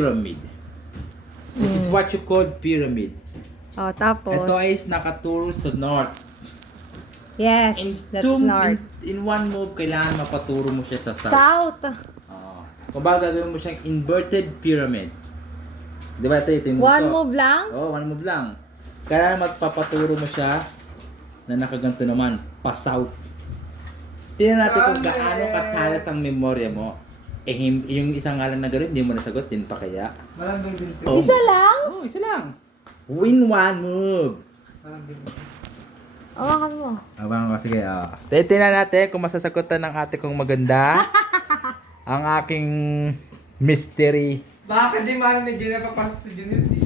pyramid. This is what you call pyramid. Oh, tapos. Ito is nakaturo sa north. Yes, that's north. In one move, kailangan mapaturo mo siya sa south. South. Kumbaga gagawin mo siyang inverted pyramid. Di ba ito yung One move lang? Oo, one move lang. Kaya magpapaturo mo siya na nakaganto naman, pa-south. Tingnan natin kung gaano katalat ang memorya mo. Eh, yung isang ngalan na gano'n, hindi mo nasagot, din pa kaya? Malamang din. Isa lang? Oo, isa lang. Win one move. Awakan mo. Abang ko, sige. Tingnan natin kung masasagutan ng ate kong maganda ang aking mystery. Baka di mahal ni Junior papasok si Junior di.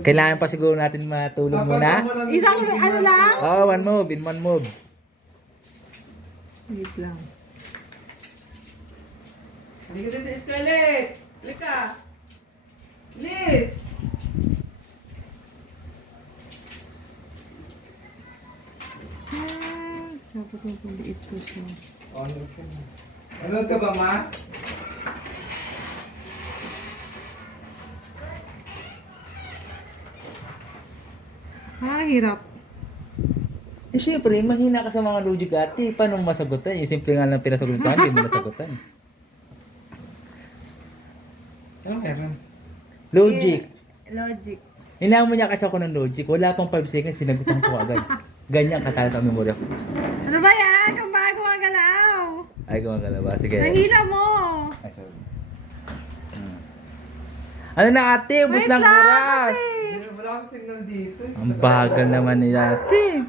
Kailangan pa siguro natin matulog muna. Isang ano lang? Oo, one move. In one move. Wait lang. Halika dito, Scarlett! Halika! Liz! Dapat yung paliit ko siya. Ano ka ba, ma? Hirap. Eh, syempre, mahina ka sa mga logic ate. Paano mo masagutan? Yung simple nga lang pinasagot sa akin, hindi mo nasagutan. Ano meron? Logic. Logic. Hinaan mo niya kasi ako ng logic. Wala pang 5 seconds, sinagutan ko agad. Ganyan katalat ang memorya ko. Ano ba yan? Kung bakit gumagalaw? Ay, gumagala ba? Sige. Nahila mo. Ay, sorry. Ano na ate? Ubus ng oras. Wala akong signal dito. Ang bagal naman ni ate.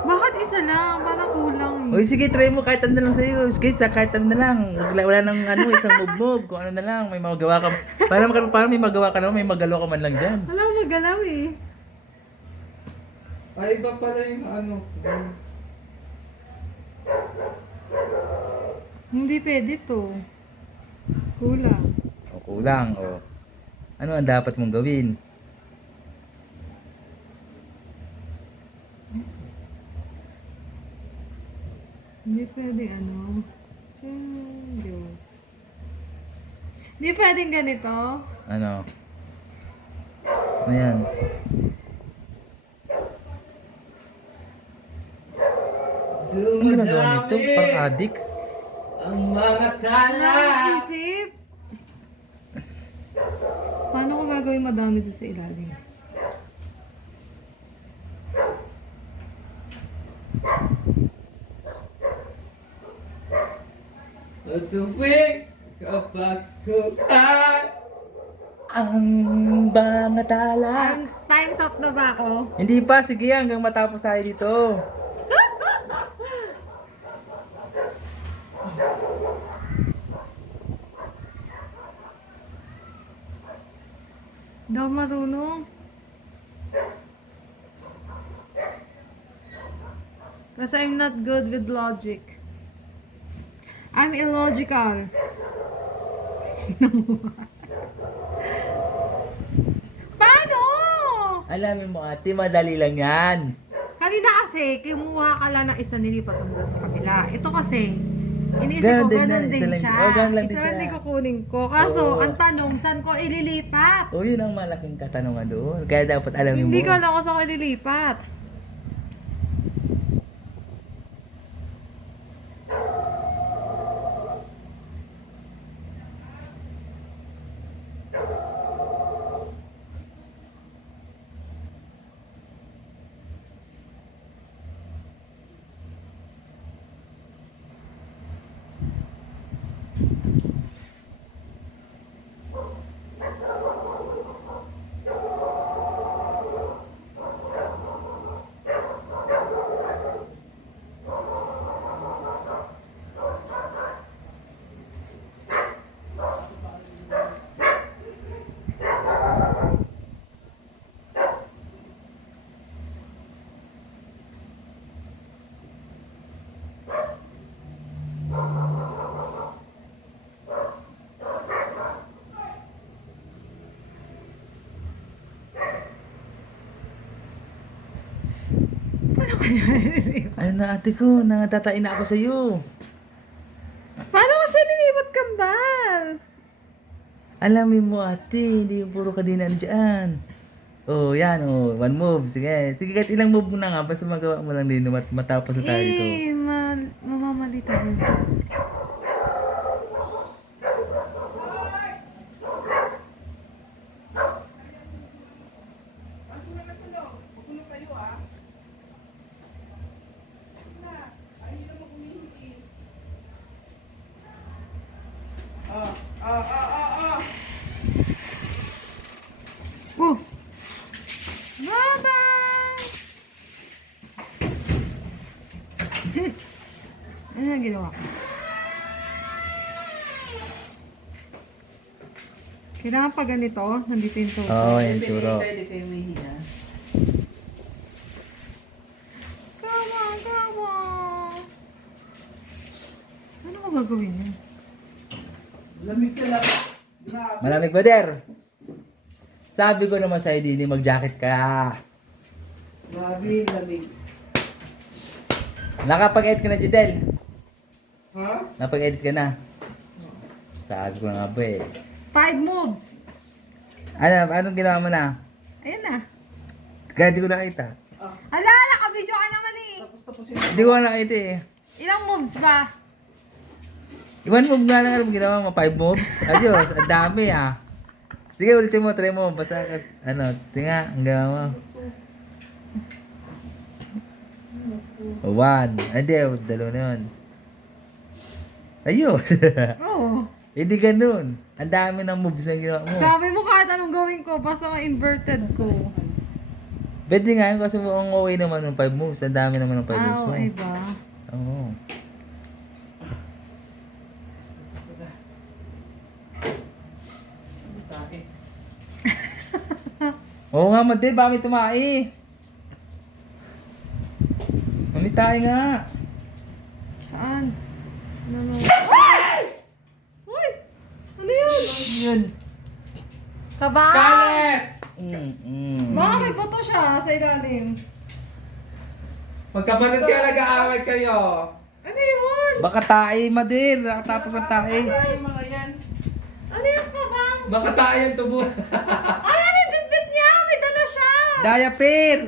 Bakit isa lang? Parang kulang eh. Uy, sige, try mo kahit ano na lang sa'yo. Guys, kahit ano na lang. Wala nang isang move-move. Kung ano na lang, may magawa ka. Para may magawa ka naman, may magalaw ka man lang dyan. Wala akong magalaw eh. Ay, iba pala yung ano. Hindi pwede to. Kulang. O, kulang. O. Ano ang dapat mong gawin? Hindi pwede ano. Hindi. Hindi pwedeng ganito. Ano? Ano yan? Ano ginagawa nito? Parang adik. Ang mga tala! Isip. Paano ko gagawin madami doon sa ilalim? Tuwing kapasko ay Ang mga tala. Time's up na ba ako? Hindi pa, sige hanggang matapos tayo dito. Hindi ako marunong. Because I'm not good with logic. I'm illogical. Paano? Alamin mo ate, madali lang yan. Kanina kasi, kimuha ka lang ng isa nilipat mo sa kabila. Ito kasi, iniisip Ganun ko, din ganun yan, din isa lang- siya. oh, ganun lang din Isa lang siya. din kukunin ko. Kaso, Oo. ang tanong, saan ko ililipat? O yun ang malaking katanungan doon. Kaya dapat alamin mo. Hindi ko alam kung saan ko ililipat. Paano kaya nililipat? Ano na ate ko, nangatatay na ako sa'yo. Paano ko siya nilipat kambal? Alamin mo ate, hindi yung puro kadinaan dyan. Oh, yan oh, one move. Sige, sige kahit ilang move mo na nga, basta magawa mo lang din matapos na tayo dito. Mamamali tayo. Oh! Bye-bye! Ano na ginawa ko? Kailangan pa ganito, nandito yung toast. Oo, oh, yung turo. Come on, come on! Ano ko gagawin niya? Lamig sila. Grabe. Malamig ba, Der? Sabi ko naman sa'yo, Dini, mag-jacket ka. Grabe, lamig. Nakapag-edit ka na, Jidel. Ha? Nakapag-edit ka na. Sabi ko nga ba eh. 5 moves! Anong ginawa mo na? Ayan na. Kaya di ko nakita. Ala, naka-video ka naman eh. Hindi ko nakita eh. Ilang moves ba? One move nga lang alam ginawa mo, 5 moves. Adios, ang dami ah. Sige, ulitin mo, try mo. Basta, tinga, ang gawa mo. 1. Hindi, dalawa na yun. Ayun. Oo. Hindi ganun. Ang dami ng moves na ginawa mo. Sabi mo kahit anong gawin ko, basta ma-inverted ko. Pwede nga yun kasi ang okay naman ng 5 moves. Ang dami naman ng 5 moves mo. Oo, iba. Oo. Oo nga, Made, ba may tumai? Mamitay nga. Saan? Ano? Ay! Uy! Ano yun? Yun. Kaba? Kalit! Baka may bato siya sa ilalim. Magkapatid kayo, nag-aaway kayo. Ano yun? Baka tae, Madir. Nakatapos ng tae. Ano yung kabang? Baka tayo yung tubo. Ay, ano yung bit-bit niya? May dala siya! Diaper!